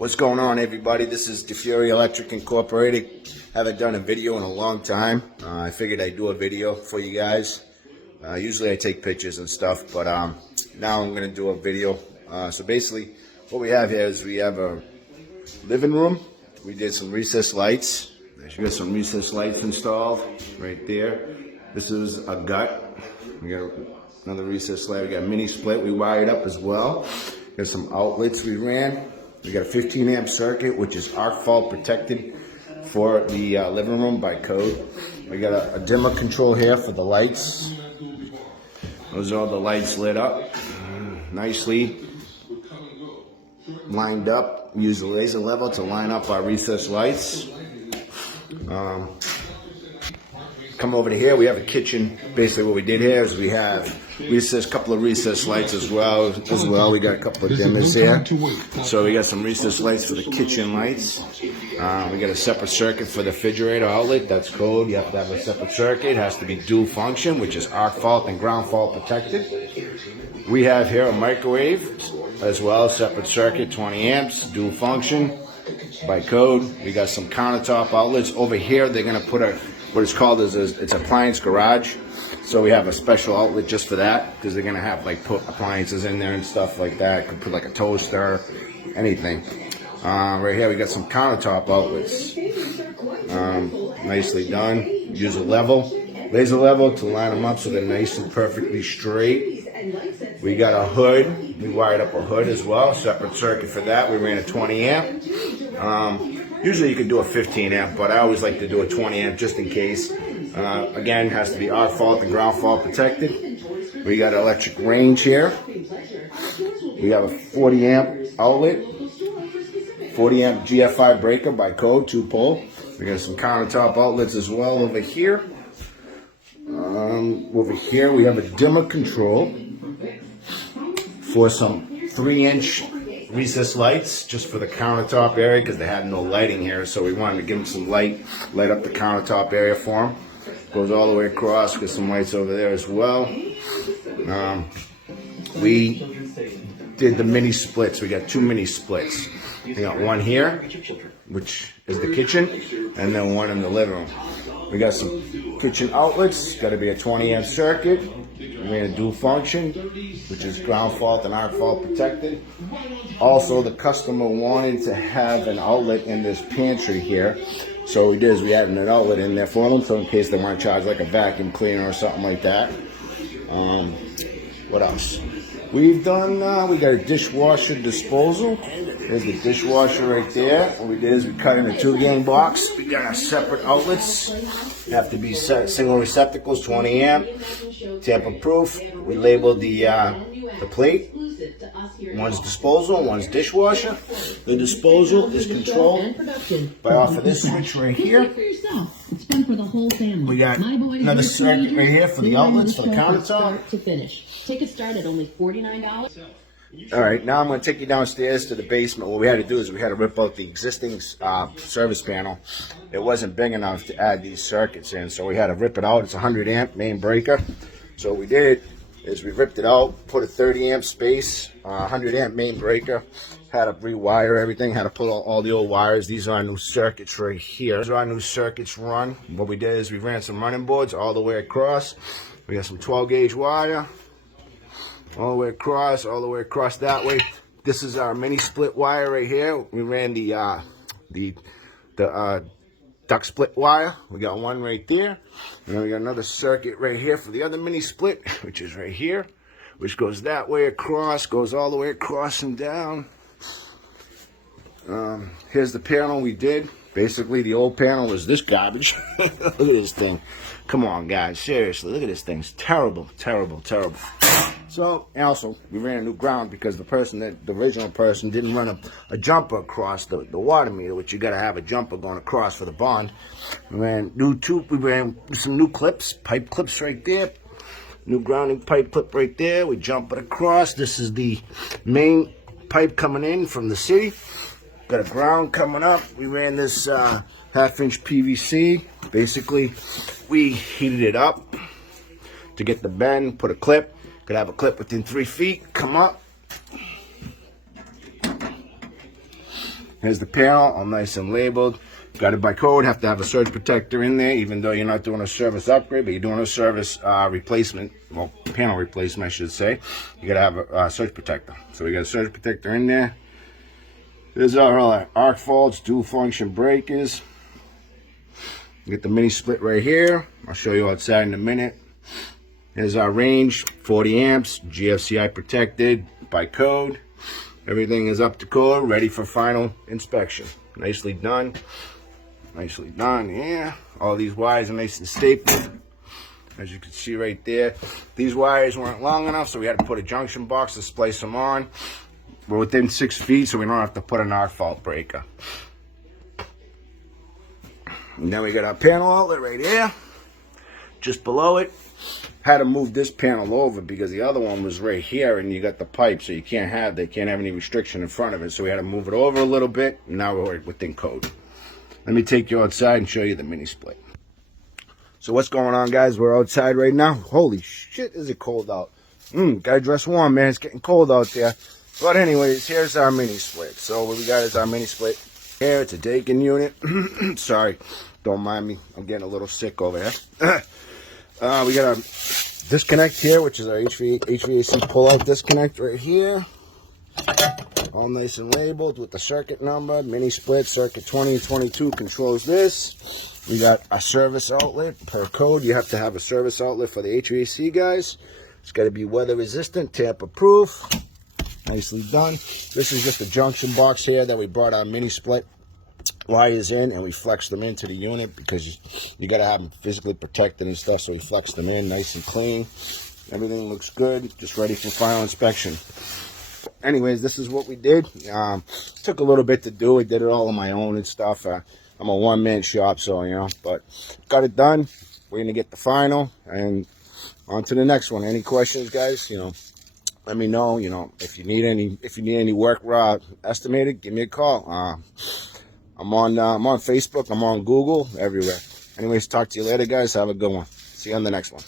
What's going on, everybody? This is DeFury Electric Incorporated. Haven't done a video in a long time. I figured I'd do a video for you guys. Usually I take pictures and stuff, but now I'm going to do a video. So basically, what we have here is we have a living room. We did some recessed lights. We got some recessed lights installed right there. This is a gut. We got another recessed light. We got a mini split. We wired up as well. Got some outlets we ran. We got a 15 amp circuit, which is arc fault protected for the living room by code. We got a dimmer control here for the lights. Those are all the lights lit up nicely, lined up. We use the laser level to line up our recessed lights. Come over to here, we have a kitchen. Basically what we did here is we have couple of recessed lights as well. We got a couple of dimmers here. So we got some recessed lights for the kitchen lights. We got a separate circuit for the refrigerator outlet. That's code. You have to have a separate circuit. It has to be dual function, which is arc fault and ground fault protected. We have here a microwave as well, separate circuit, 20 amps, dual function by code. We got some countertop outlets. Over here, they're going to put what it's called is it's appliance garage. So we have a special outlet just for that, because they're gonna have like put appliances in there and stuff like that. Could put like a toaster, anything. Right here we got some countertop outlets. Nicely done. Use a laser level to line them up so they're nice and perfectly straight. We got a hood. We wired up a hood as well. Separate circuit for that. We ran a 20 amp. Usually you could do a 15 amp, but I always like to do a 20 amp just in case. Again, has to be arc fault and ground fault protected. We got electric range here. We have a 40 amp outlet, 40 amp GFI breaker by code, 2-pole. We got some countertop outlets as well over here. Over here we have a dimmer control for some 3-inch recessed lights just for the countertop area, because they had no lighting here, so we wanted to give them some light up the countertop area for them. Goes all the way across. Get some lights over there as well. We did the mini splits. We got 2 mini splits. We got one here, which is the kitchen, and then one in the living room. We got some kitchen outlets. Got to be a 20 amp circuit. We ran a dual function, which is ground fault and arc fault protected. Also, the customer wanted to have an outlet in this pantry here. So what we did is we added an outlet in there for them, so in case they want to charge like a vacuum cleaner or something like that. What else? We've done, we got a dishwasher disposal. There's the dishwasher right there. What we did is we cut in a 2-gang box. We got our separate outlets. Have to be single receptacles, 20 amp, tamper proof. We labeled the plate. One's disposal, one's dishwasher. The disposal is controlled by off of this switch right here. We got another circuit right here for the outlets for the countertop. Take a start at only $49. All right, now I'm going to take you downstairs to the basement. What we had to do is we had to rip out the existing service panel. It wasn't big enough to add these circuits in, so we had to rip it out. It's a 100 amp main breaker. So what we did is we ripped it out, put a 30 amp space, 100 amp main breaker, had to rewire everything, had to pull out all the old wires. These are our new circuits right here. These are our new circuits run. What we did is we ran some running boards all the way across. We got some 12 gauge wire. All the way across that way. This is our mini split wire right here. We ran the duct split wire. We got one right there. And then we got another circuit right here for the other mini split, which is right here, which goes that way across, goes all the way across and down. Here's the panel we did. Basically, the old panel was this garbage. Look at this thing. Come on, guys. Seriously, look at this thing. It's terrible, terrible, terrible. So, and also, we ran a new ground because the original person didn't run a jumper across the water meter, which you got to have a jumper going across for the bond. We ran some new clips, pipe clips right there. New grounding pipe clip right there. We jump it across. This is the main pipe coming in from the city. Got a ground coming up. We ran this 1/2-inch PVC. Basically, we heated it up to get the bend, put a clip. Could have a clip within 3 feet, come up. Here's the panel, all nice and labeled. Got it by code. Have to have a surge protector in there, even though you're not doing a service upgrade, but you're doing a service replacement. Well, panel replacement, I should say. You got to have a surge protector. So we got a surge protector in there. There's our arc faults, dual function breakers. You get the mini split right here. I'll show you outside in a minute. Here's our range, 40 amps, GFCI protected by code. Everything is up to code, ready for final inspection. Nicely done. Nicely done, yeah. All these wires are nice and stapled. As you can see right there. These wires weren't long enough, so we had to put a junction box to splice them on. We're within 6 feet, so we don't have to put an arc fault breaker. And then we got our panel outlet right here. Just below it. Had to move this panel over because the other one was right here, and you got the pipe, so they can't have any restriction in front of it. So we had to move it over a little bit. Now we're within code. Let me take you outside and show you the mini split. So what's going on, guys? We're outside right now. Holy shit, is it cold out? Gotta dress warm, man. It's getting cold out there. But anyways, here's our mini split. So what we got is our mini split here. It's a Daikin unit. Sorry, don't mind me. I'm getting a little sick over here. We got our disconnect here, which is our HVAC pull-out disconnect right here. All nice and labeled with the circuit number. Mini split, circuit 20 and 22 controls this. We got a service outlet. Per code, you have to have a service outlet for the HVAC, guys. It's got to be weather resistant, Tampa proof. Nicely done. This is just a junction box here that we brought our mini split wires in, and we flex them into the unit because you got to have them physically protected and stuff. So we flex them in nice and clean. Everything looks good, just ready for final inspection. Anyways, this is what we did. Took a little bit to do. I did it all on my own and stuff. I'm a one-man shop, so but got it done. We're gonna get the final and on to the next one. Any questions, guys? Let me know. If you need any work estimated, give me a call. I'm on Facebook. I'm on Google, everywhere. Anyways, talk to you later, guys. Have a good one. See you on the next one.